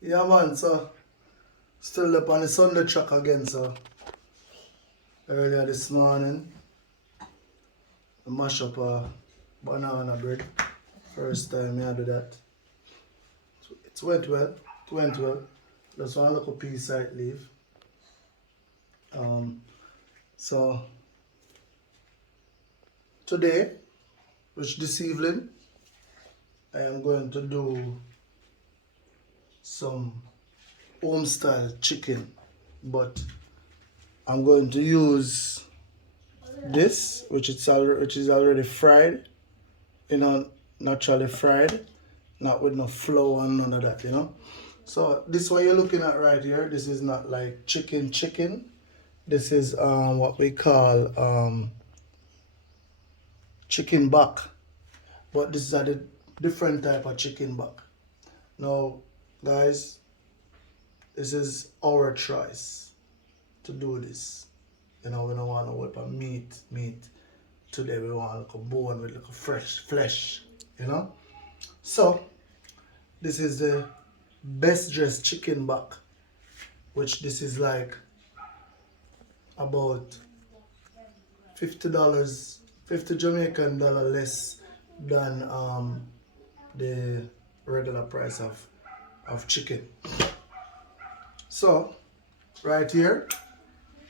Yeah, man, so still up on the Sunday track again, so earlier this morning, I mash up a banana bread. First time I do that. It went well, it went well. Just one little piece I leave. Um, so today, which this evening, I am going to do some home style chicken, but I'm going to use this, which is already fried, naturally fried, not with no flour and none of that, So this what you're looking at right here. This is not like chicken. This is what we call chicken back, but this is a different type of chicken back. Now, guys, this is our choice to do this. We don't want to whip a meat. Today we want like a bone with like a fresh flesh. So this is the best dressed chicken back, which this is like about $50, 50 Jamaican dollar less than the regular price of chicken. So right here,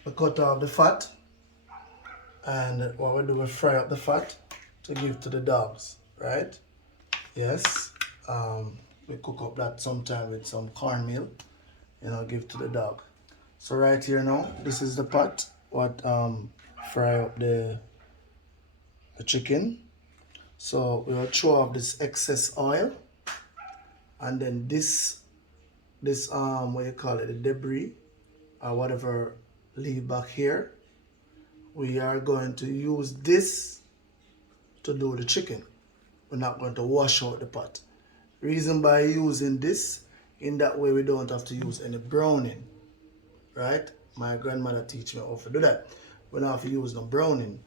we cut off the fat, and what we do, we fry up the fat to give to the dogs, right? Yes. We cook up that sometime with some cornmeal, give to the dog. So right here now, this is the pot what fry up the chicken. So we'll throw off this excess oil, and then this what you call it, the debris or whatever leave back here, we are going to use this to do the chicken. We're not going to wash out the pot. Reason by using this, in that way we don't have to use any browning, right? My grandmother teach me how to do that. We don't have to use no browning.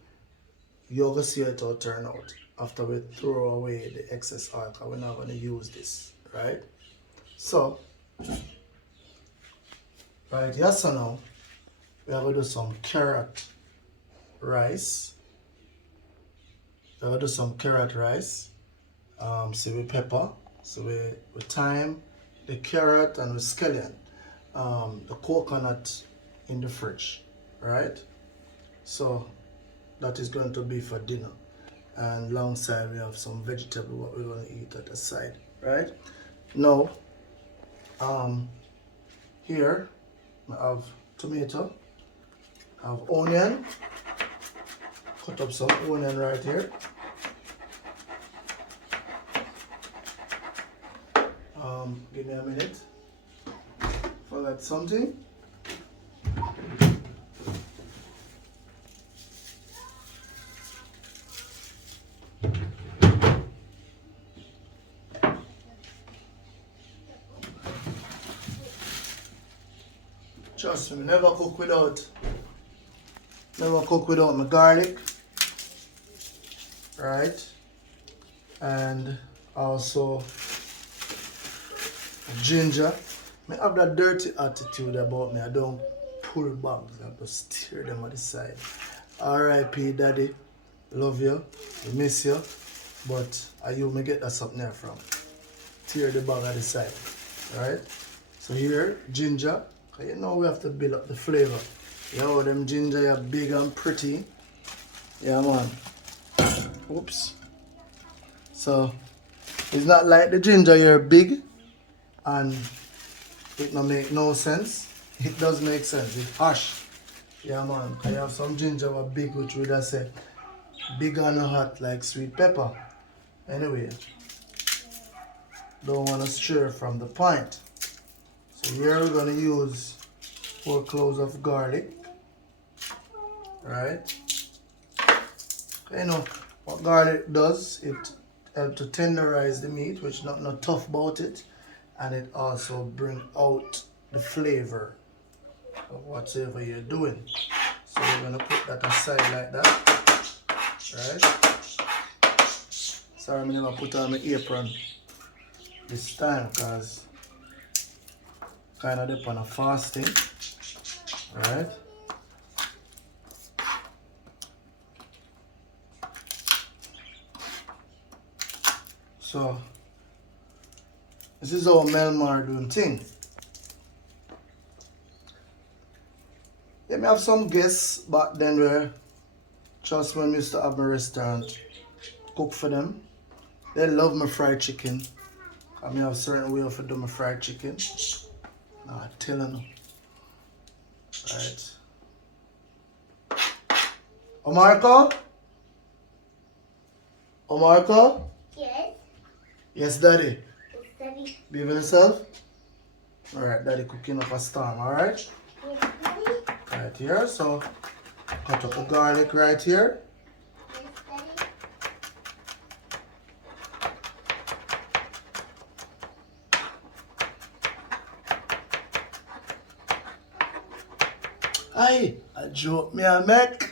You're going to see how it will turn out after we throw away the excess oil, because we're not going to use this, right? So, right here, so now, we are going to do some carrot rice. We're going to do some carrot rice. See with pepper. So we thyme, the carrot, and the scallion, the coconut in the fridge, right? So that is going to be for dinner, and alongside we have some vegetable what we're going to eat at the side, right? Now, here I have tomato, I have onion. Cut up some onion right here. Give me a minute. Forgot something. Trust me, never cook without my garlic, right? And also ginger. I have that dirty attitude about me. I don't pull bags, I just steer them at the side. R.I.P. Daddy, love you, I miss you, but you may get that something there from. Tear the bag at the side, right? So here, ginger, because we have to build up the flavor. Them ginger are big and pretty. Yeah, man. Oops. So, it's not like the ginger you're big and it don't make no sense. It does make sense. It's harsh. Yeah, man. I have some ginger were big, which would have say big and hot like sweet pepper. Anyway, don't want to stray from the point. So here we're going to use 4 cloves of garlic. Right? What garlic does, it helps to tenderize the meat, which not tough about it, and it also bring out the flavor of whatever you're doing. So we're gonna put that aside like that, right? Sorry, I never put on my apron this time because kind of dip on a fasting. Alright. So this is how Melmar doing thing. Let me have some guests back then where trust me, I used to have my restaurant, cook for them. They love my fried chicken. I mean, I have a certain way of do my fried chicken. Nah, telling them. Right. Omarco? Omarco? Yes. Yes, Daddy. Yes, Daddy. Behave yourself? Alright, Daddy cooking up a storm, alright? Yes, Daddy. Right here, so cut up the garlic right here. Yes, Daddy. Aye, a joke me a make.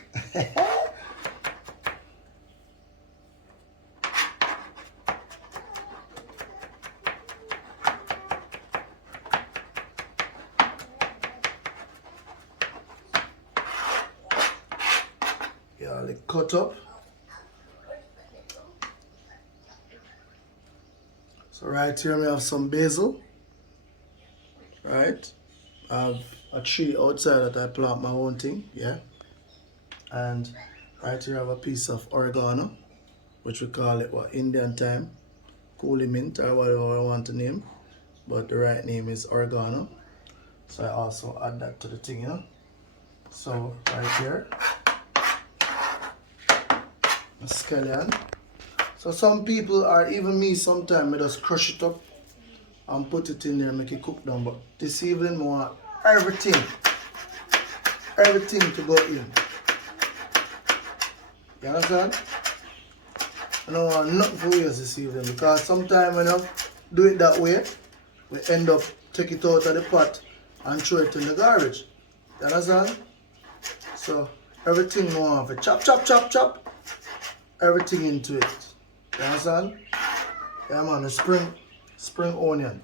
Yeah, like cut up. So right here we have some basil. Right. I have a tree outside that I plant my own thing, yeah. And right here I have a piece of oregano, which we call it what Indian thyme, coolie mint or whatever I want to name. But the right name is oregano. So I also add that to the thing, you know. So right here, a scallion. So some people, or even me sometimes, I just crush it up and put it in there and make it cook down. But this evening I want everything to go in. You understand? I don't want nothing for you this evening because sometimes when you do it that way, we end up take it out of the pot and throw it in the garbage. You understand? So everything I want to chop, chop, chop, chop, everything into it. You understand? Yeah man, the spring onion.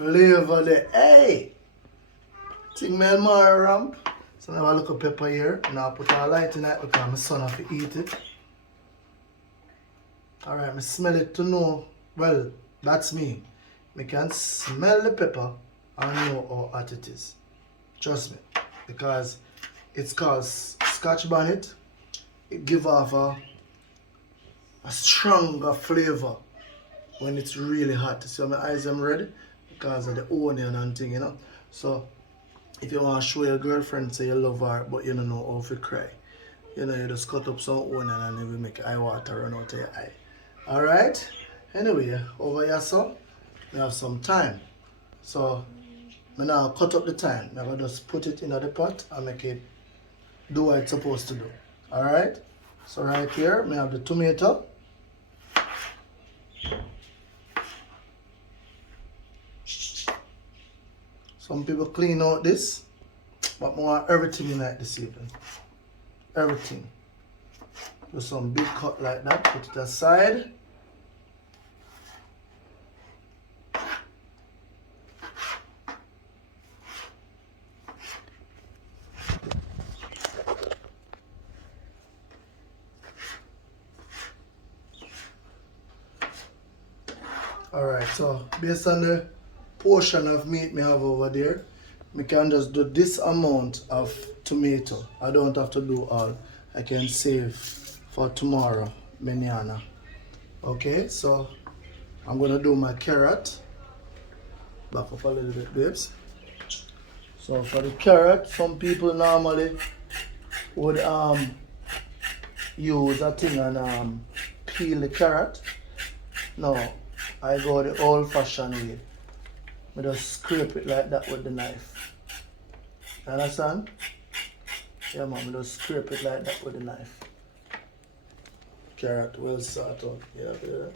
Flavor there. Hey! Think me and more ramp. So now I look at pepper here. Now I put a light in it because my son have to eat it. Alright, I smell it to know. Well, that's me. I can smell the pepper and know how hot it is. Trust me. Because it's called Scotch bonnet. It gives off a stronger flavor when it's really hot. So my eyes are red because of the onion and thing, you know. So if you want to show your girlfriend say you love her but you don't know how to cry, you know, you just cut up some onion and it will make eye water run out of your eye. Alright? Anyway, over here so we have some thyme. So I now cut up the thyme. I'm gonna just put it in the pot and make it do what it's supposed to do. Alright? So right here I have the tomato. Some people clean out this, but I want everything in it this evening. Everything. Do some big cut like that, put it aside. Alright, so based on the portion of meat I have over there, I can just do this amount of tomato. I don't have to do all. I can save for tomorrow, manana. Okay, so I'm gonna do my carrot. Back up a little bit, babes. So for the carrot, some people normally would use a thing and peel the carrot. No, I go the old-fashioned way. I just scrape it like that with the knife. You understand? Yeah, man, I just scrape it like that with the knife. Carrot will sort out. Yeah, yeah.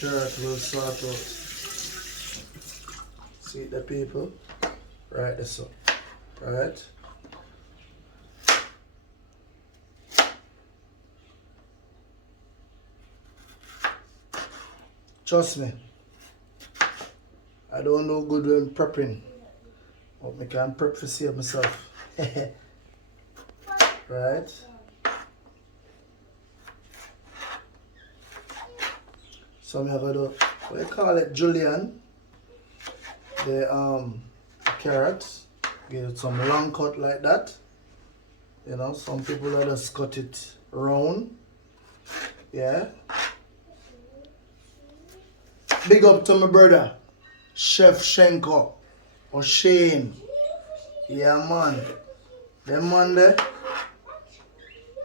Carrot will sort out. See the people? Right, this up. Right? Trust me. I don't know good when prepping. But I can prep for save myself. Right? So I'm gonna do what they call it julienne. The carrots. Give it some long cut like that. You know, some people will just cut it round. Yeah. Big up to my brother, Chef Shenko or Shane. Yeah man. Them man there.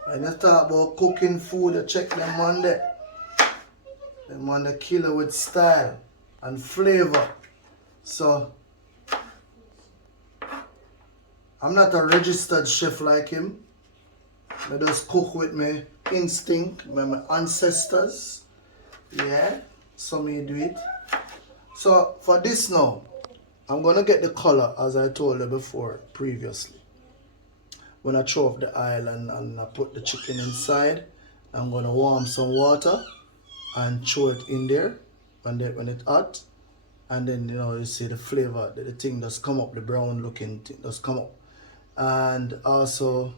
When you talk about cooking food, you check them man there. Them man they killer with style and flavor. So I'm not a registered chef like him. I just cook with my instinct, my ancestors. Yeah, so me do it. So for this now, I'm gonna get the color as I told you before previously. When I throw off the oil and I put the chicken inside, I'm gonna warm some water and throw it in there when it's hot. And then you know you see the flavor, the thing does come up, the brown looking thing does come up. And also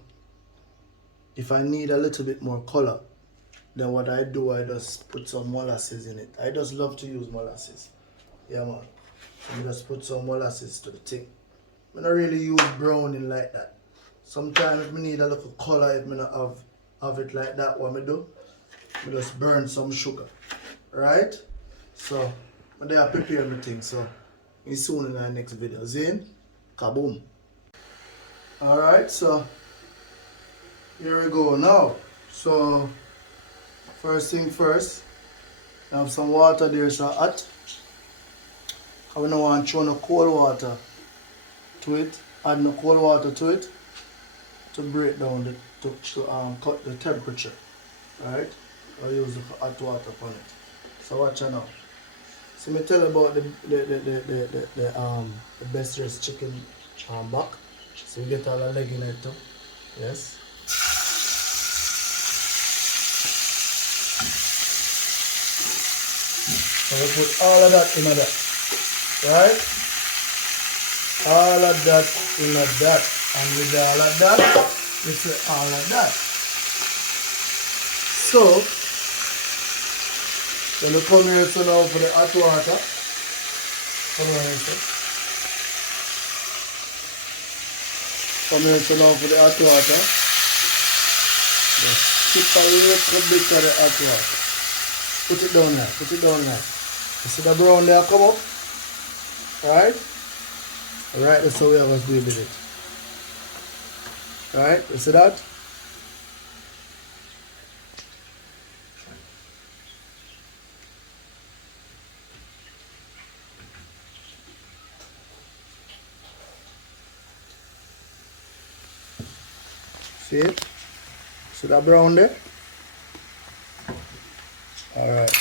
if I need a little bit more color, then what I do, I just put some molasses in it. I just love to use molasses. Yeah man. So I just put some molasses to the thing. I don't really use browning like that. Sometimes if I need a little color, if I don't have it like that, what I do, I just burn some sugar. Right? So I there prepare everything. So see soon in the next video. Zin, kaboom. Alright, so here we go now. So first thing first, I have some water there so hot. I don't want to throw no cold water to it, add no cold water to it to break down the cut the temperature. Right? I use the hot water upon it. So watch out now. So me tell you about the best dressed chicken back. So we get all the leg in it too. Yes. So we put all of that in that. Right? All of that in that. And with all of that, we say all of that. So then we come here so now for the hot water. Come on here, come here so now for the hot water. Just skip a little bit of the hot water. Put it down there, put it down there. You see the brown there come up? Alright? Alright, that's how we have to deal with it. Alright, you see that? See it? See that brown there? Alright.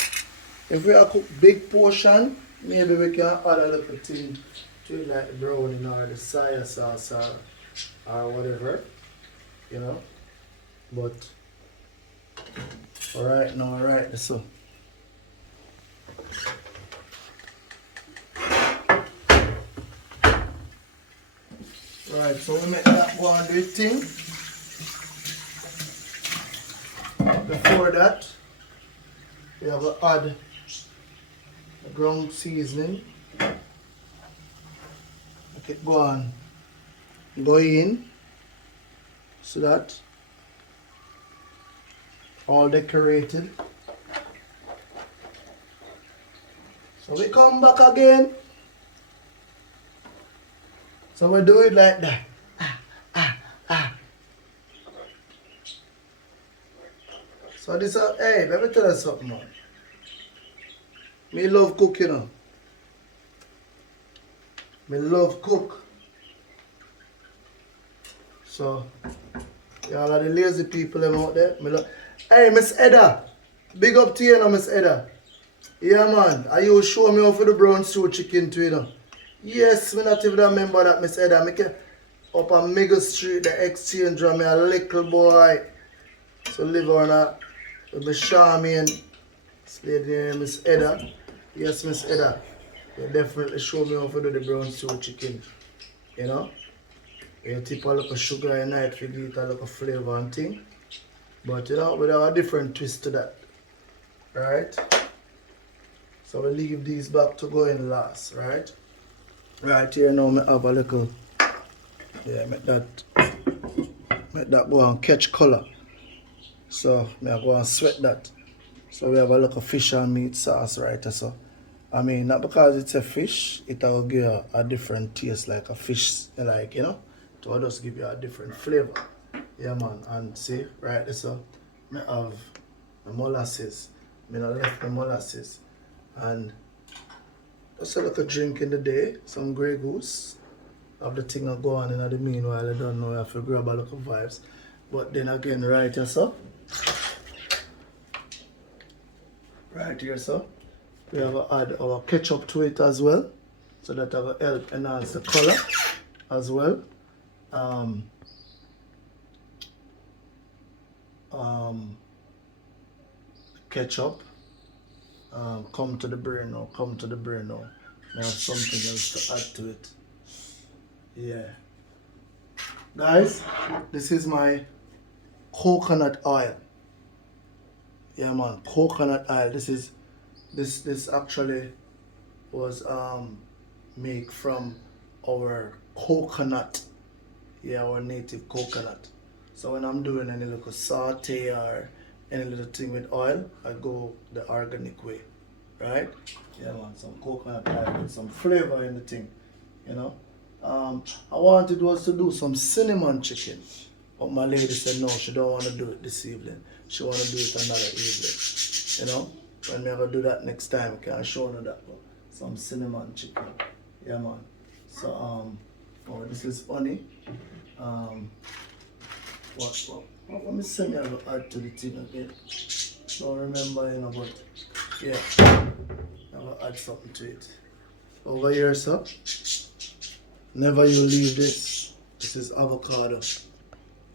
If we are cook big portion, maybe we can add a little thing to it like browning or the soy sauce or whatever. You know? But alright now, alright, so. Right, so we make that go on do its thing. Before that, we have to add the ground seasoning. Make it go in, so that all decorated. So we come back again. So we do it like that. So this is, hey, let me tell you something, man. Me love cook, you know. Me love cook. So, y'all are the lazy people them out there. Hey, Miss Edda. Big up to you now, Miss Edda. Yeah, man. Are you show me how for the brown stew chicken too, you know? Yes, me not even remember that, Miss Edda. Make it up on Mega Street, the exchange room, me a little boy. So live on a with Miss Charmaine. This lady named Miss Edda. Yes, Miss Edda. You definitely show me how to do the brown stew chicken. You know? You tip a little sugar in it for give it a little flavor and thing. But you know, we have a different twist to that. Right? So we leave these back to go in last, right? Right here now I have a little, yeah, make that go and catch color. So I go and sweat that. So we have a little fish and meat sauce right so. I mean, not because it's a fish, it will give a different taste like a fish, like, you know, it will just give you a different flavor. Yeah, man. And see, right so, I have the molasses. I left the molasses. And just a little drink in the day, some Grey Goose. Have the thing a go on in the meanwhile, I don't know if I grab a little vibes. But then again, right here, so. Right here, so. We have to add our ketchup to it as well. So that will help enhance the color as well. Ketchup. Come to the brain now, come to the brain now. I have something else to add to it. Yeah. Guys, this is my coconut oil. Yeah, man, coconut oil. This actually was made from our coconut. Yeah, our native coconut. So when I'm doing any little saute or any little thing with oil, I go the organic way. Right? Yeah, man, some coconut oil with some flavor in the thing. You know? I wanted was to do some cinnamon chicken. But my lady said no, she don't want to do it this evening. She want to do it another evening. You know? When we ever do that next time, I can show you that. But some cinnamon chicken. Yeah, man. So, oh, this is funny. Let me see me I will add to the thing again. Don't remember, you know, but yeah, I will add something to it. Over here, sir. Never you leave this. This is avocado.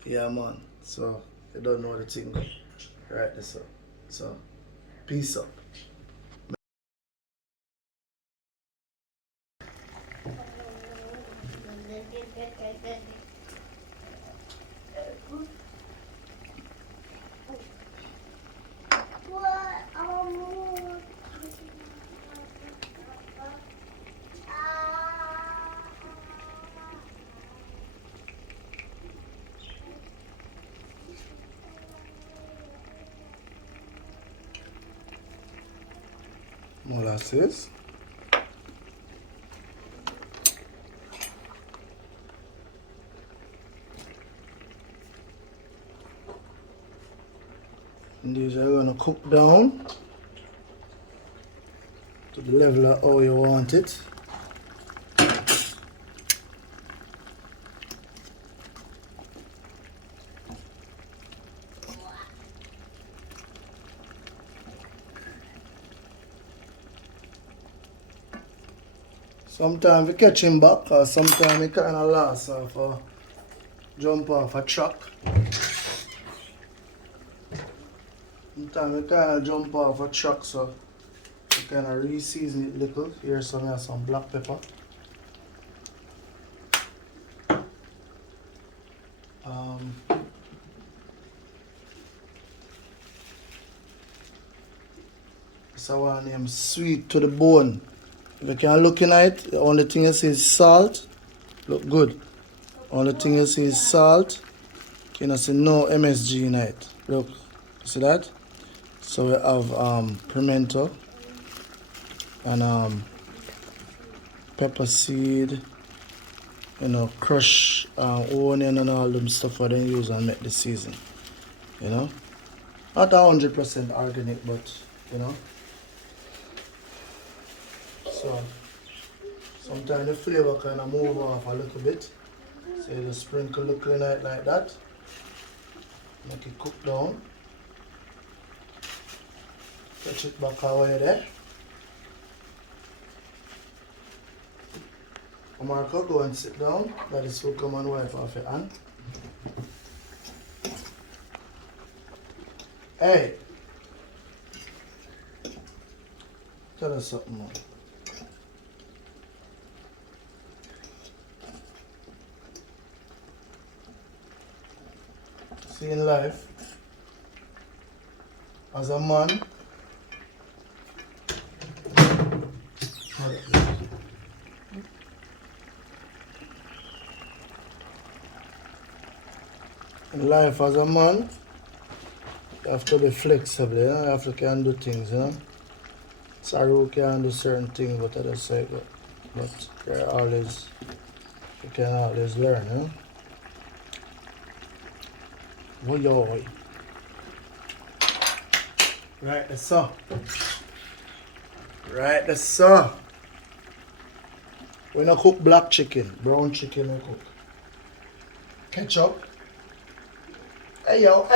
Yeah, man. So you don't know the thing. Right, sir. So, peace up. Molasses. And these are going to cook down to the level of how you want it. Sometimes we catch him back, or sometimes he kind of last off or jump off a truck. Sometimes we kind of jump off a truck, so we kind of re-season it little. Here's some black pepper. This one named Sweet to the Bone. If you can look in it, the only thing you see is salt. Look good. Only thing you see is salt. You know, see no MSG in it. Look, see that? So we have pimento and pepper seed, you know, crush onion and all them stuff I then use and make the season. You know? Not 100% organic, but you know. So sometimes the flavor kind of move off a little bit. So you just sprinkle the in it like that. Make it cook down. Touch it back away there. Marco, go and sit down. That is who come and wipe off your hand. Hey! Tell us something more. See, in life, as a man, in life as a man, you have to be flexible, you know? You have to can do things, you know. Sorry, who can do certain things, but I just say, but you can always learn, you know. Yo. Right, that's so. Right, that's so. We don't cook black chicken, brown chicken we cook. Ketchup. Ayo.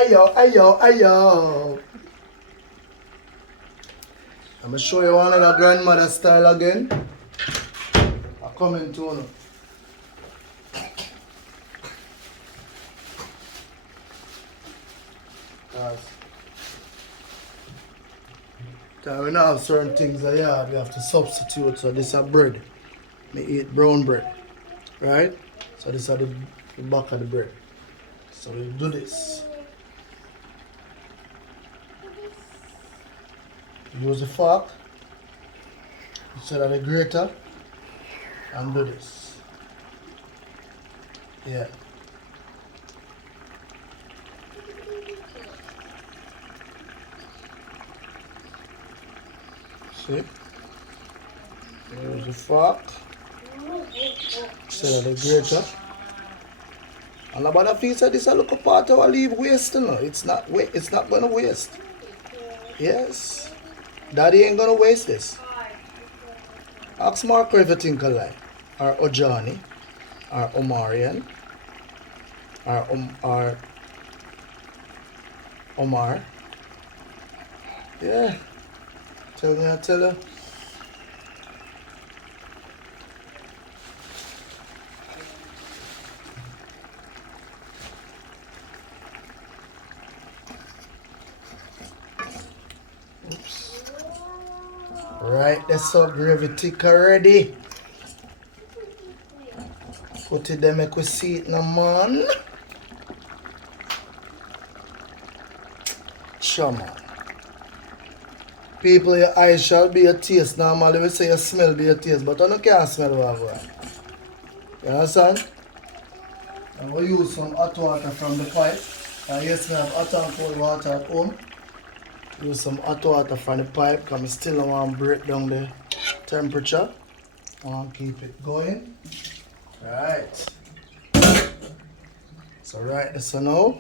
I'm gonna show you one of the grandmother style again. I come in to you. Because we don't have certain things in the yard, we have to substitute. So this is bread. Me eat brown bread. Right? So this is the back of the bread. So we do this. Use a fork instead of the grater and do this. Yeah. See? Use the fork instead of the grater. And about the piece of this a little part I will leave waste, you know. It's not gonna waste. Yes. Daddy ain't gonna waste this. Ask Marco if you think alike. Or Ojani. Or Omarian. Or Omar. Yeah. Tell me, I tell you. Right, that's so gravy thick already. Put it there, make we see it now, man. Sure, man. People, your eyes shall be your taste. Normally we say your smell be your taste, but I don't can't smell what I want. You understand? And we use some hot water from the pipe. And yes, we have hot and cold water at home. Use some hot water from the pipe because I still don't want to break down the temperature. I want to keep it going. Right. So right so now,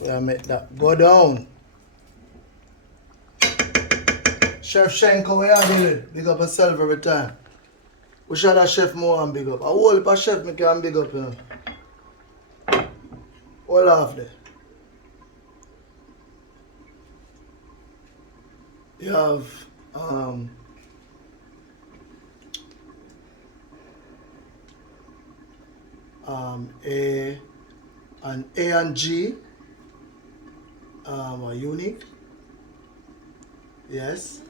we'll make that go down. Chef Shenko, where are you? Big up yourself every time. We should have Chef more and big up. A whole heap of chef me can big up, you know. All off there. You have an A and G are unique. Yes.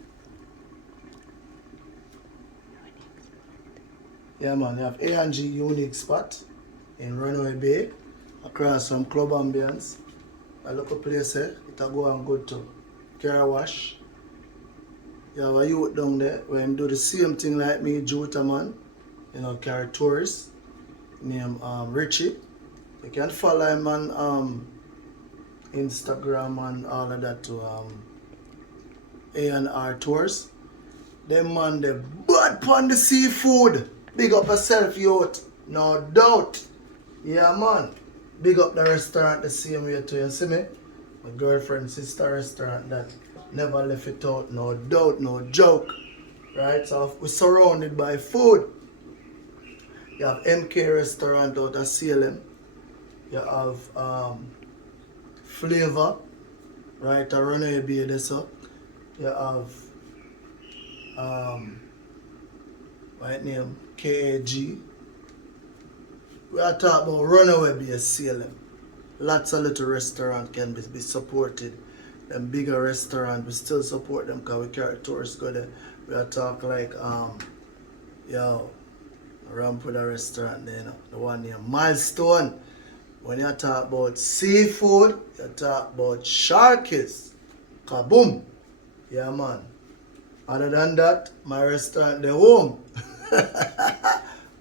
Yeah, man, you have A and G unique spot in Runaway Bay across from Club Ambience. A local place there, it'll go on good to car wash. You have a youth down there where him do the same thing like me, Juta man. You know, carry tourists. Named Richie. You can follow him on Instagram and all of that to A&R Tours. Them man, they bad pon the seafood. Big up yourself, youth. No doubt. Yeah, man. Big up the restaurant the same way too. You see me? My girlfriend, sister restaurant that never left it out. No doubt, no joke. Right? So we're surrounded by food. You have MK restaurant out of Salem. You have Flavor, right? A Runaway Bay there, so. You have my name KAG. We are talking about runaway base sailing. Lots of little restaurants can be supported. Them bigger restaurants, we still support them because we carry tourists go there. We are talking like yo, Rampuda restaurant there, you know, the one near Milestone. When you talk about seafood, you talk about Sharkies. Kaboom! Yeah man. Other than that, my restaurant the home.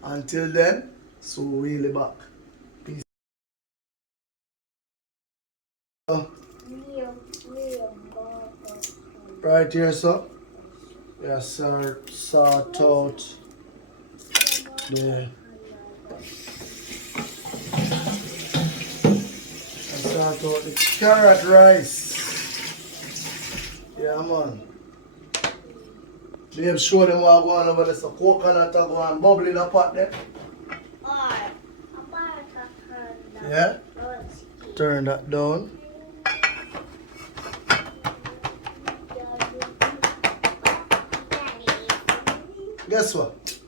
Until then, so really back. Peace. Right here, so. Yes, sir. Sort out the sort out the carrot rice. Yeah man. Babe, show them what going over there. So coconut are going bubble in the pot there. Yeah? Turn that down. Guess what?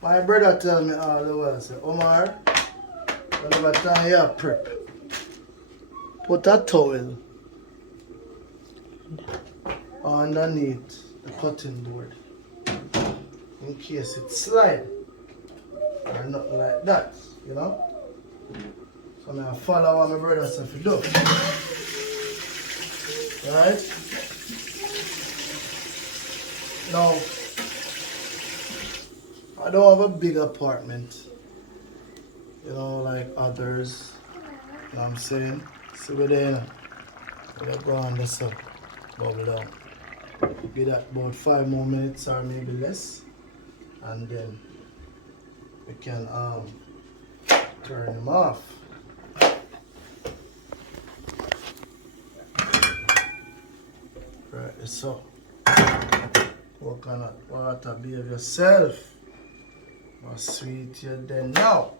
My brother tell me all the while, say, Omar, whenever time you prep, put a towel underneath the cutting board in case it slide or nothing like that, you know? So now I follow what my brother said to do. Right? Now, I don't have a big apartment, you know, like others. You know what I'm saying? See what they, you know, they go on this up, bubble down. Give that about 5 more minutes or maybe less, and then we can turn them off. Right, so coconut water, behave yourself. How sweet you then now.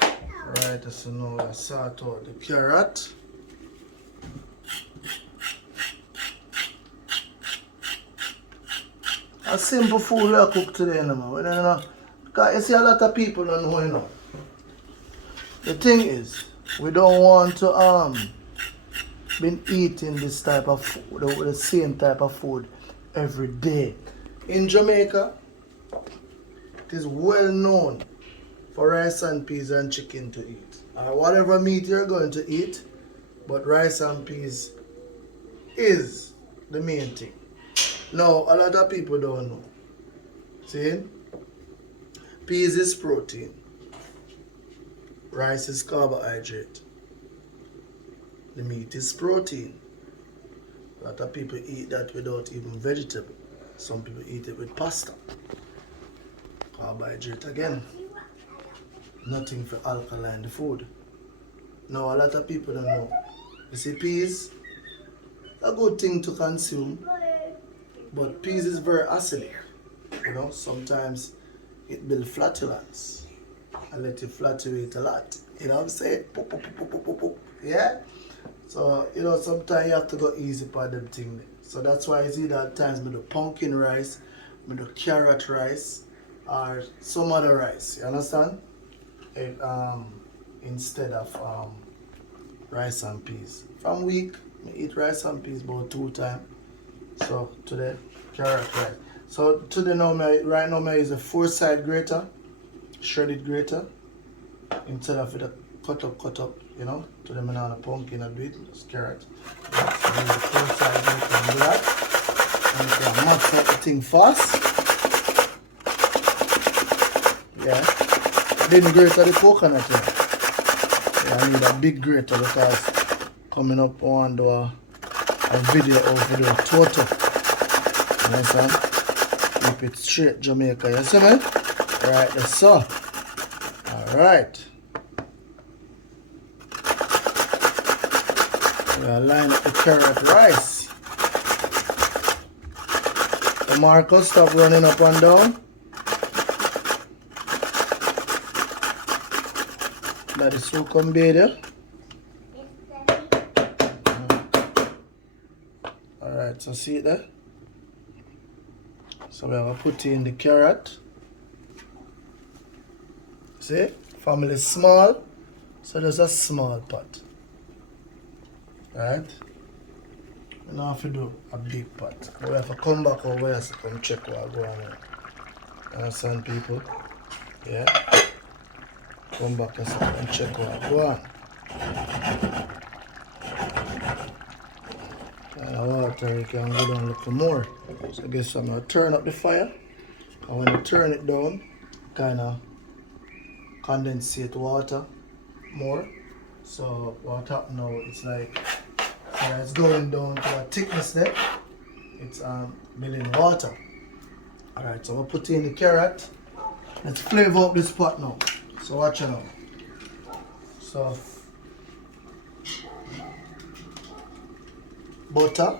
Right, so now I sort out the carrot. A simple food I cook today, you know, you know. Because you see a lot of people don't know, you know. The thing is, we don't want to been eating this type of food, the same type of food every day. In Jamaica, it is well known for rice and peas and chicken to eat. Or whatever meat you're going to eat, but rice and peas is the main thing. Now, a lot of people don't know. See? Peas is protein. Rice is carbohydrate. The meat is protein. A lot of people eat that without even vegetable. Some people eat it with pasta. Carbohydrate again. Nothing for alkaline the food. Now a lot of people don't know. You see, peas, a good thing to consume, but peas is very acidic. You know, sometimes it builds flatulence and let you fluctuate a lot. You know what I'm saying? Pop, pop, pop, pop, pop, pop. Yeah? So, you know, sometimes you have to go easy for them things. So that's why you see that at times with the pumpkin rice, with the carrot rice, or some other rice. You understand? It, instead of rice and peas. From week, I eat rice and peas about 2 times. So today, carrot rice. So today now, right now I use a 4-side grater, shredded grater, instead of it a cut up, you know. Today I'm on a pumpkin a bit, just carrot. So I use a 4-side grater and do that. And you can mash up the thing fast. Yeah. Didn't grate the coconut yet. Yeah, I need a big grater because coming up on the video of the toto. You understand? Keep it straight Jamaica, you see me? Right, that's so. Alright. We'll line up the carrot rice. So Marcus, stop running up and down. That is so come there. Alright. Alright, so see it there? So we're gonna put in the carrot. See? Family small, so there's a small pot. Right? We don't have to do a big pot. We have to come back over here to come check what going on. Understand, people? Yeah? Come back and check what going on. Water, you can go down a little more. So I guess I'm gonna turn up the fire. And when you turn it down, kind of condensate water more. So what happened now, it's like it's going down to a thickness there. It's building water. Alright, so we'll put in the carrot. Let's flavor up this pot now. So watch it now. So butter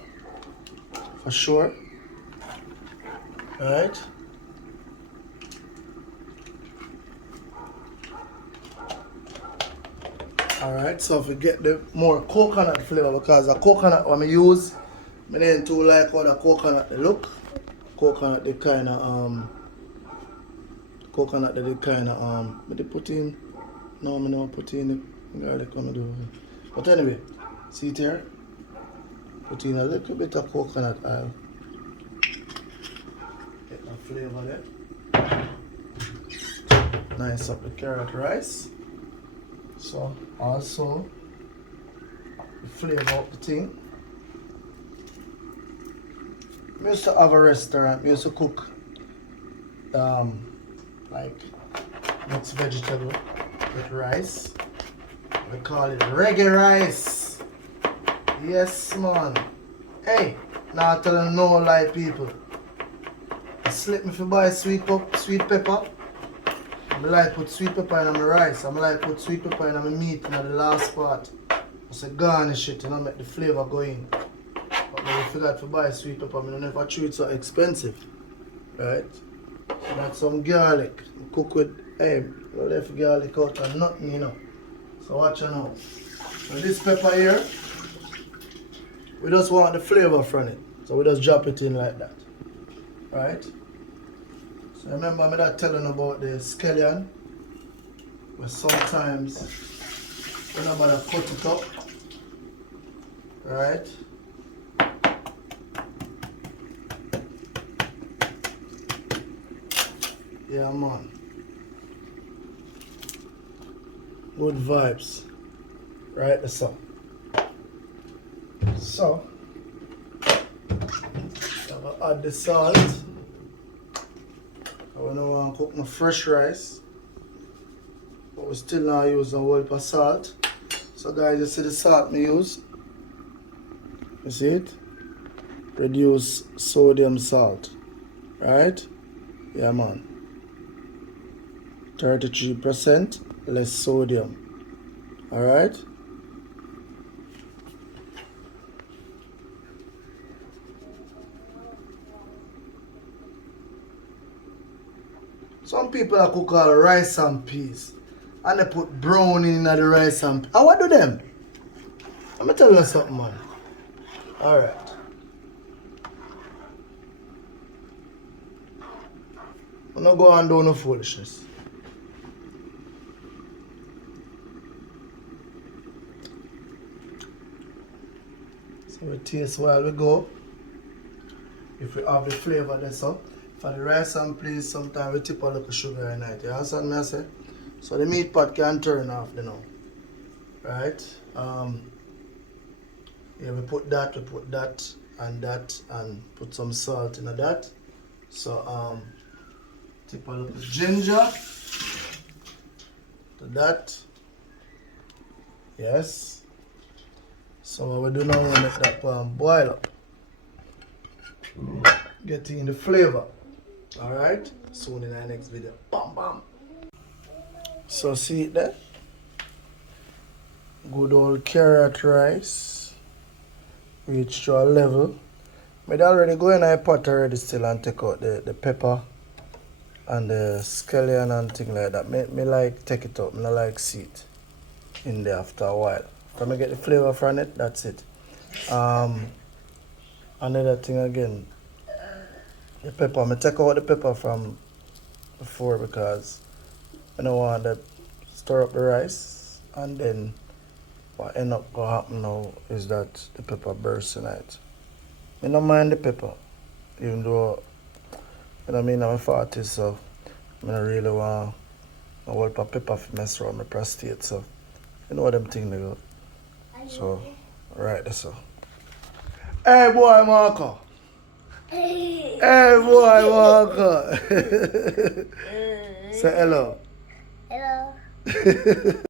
for sure. Alright. Alright, so if we get the more coconut flavor, because the coconut when I use, I didn't too like how the coconut they look. Coconut they kinda but they put in no I never put in the garlic on do. But anyway, see it here? Put in a little bit of coconut oil. Get the flavor there. Nice up the carrot rice. So also the flavor of the thing. I used to have a restaurant, I used to cook like mixed vegetable with rice. We call it reggae rice. Yes man. Hey, now telling no lie people. I slip me for buy sweet pepper. I like put sweet pepper in my rice. I like put sweet pepper in my meat in the last part. I say garnish it, make the flavor go in. But when I forgot to buy sweet pepper, I never chew it so expensive. Right? So that's some garlic. Cook with, hey, we left garlic out and nothing, you know. So watch it now. So this pepper here, we just want the flavor from it. So we just drop it in like that. Right? So remember me that telling about the scallion, where sometimes when I'm gonna cut it up, right? Yeah man. Good vibes. Right, that's all. So I'm gonna add the salt. I don't want to cook my fresh rice, but we still not use a whole heap of salt. So guys, you see the salt me use? You see it? Reduce sodium salt, right? Yeah man. 33% less sodium. Alright? Some people are cook all rice and peas and they put brownie in the rice and peas. What do them? Let me tell you something, man. Alright. I'm not going and do no foolishness. So we taste while we go. If we have the flavor that's up. For the rice and peas, sometimes we tip a little sugar in it. You understand me I say? So the meat pot can turn off, you know. Right? Yeah, we put that and put some salt in that. So tip a little ginger to that. Yes. So what we do now is make that pan boil up. Getting the flavor. Alright? Soon in our next video. Bam bam. So see it there? Good old carrot rice. Reach to a level. But already go in a pot already still and take out the pepper and the scallion and thing like that. Me like take it up. I like see it in there after a while. After I get the flavor from it, that's it. Another thing again, the pepper. I take out the pepper from before because I don't want to stir up the rice, and then what end up going happen now is that the pepper bursts in it. I don't mind the pepper, even though you know I mean I'm 40, so I don't really want a whole lot of pepper to mess around my prostate. So you know what them thing they go. So right that's all. Hey boy Marco. Hey boy Marco. Say hello. Hello.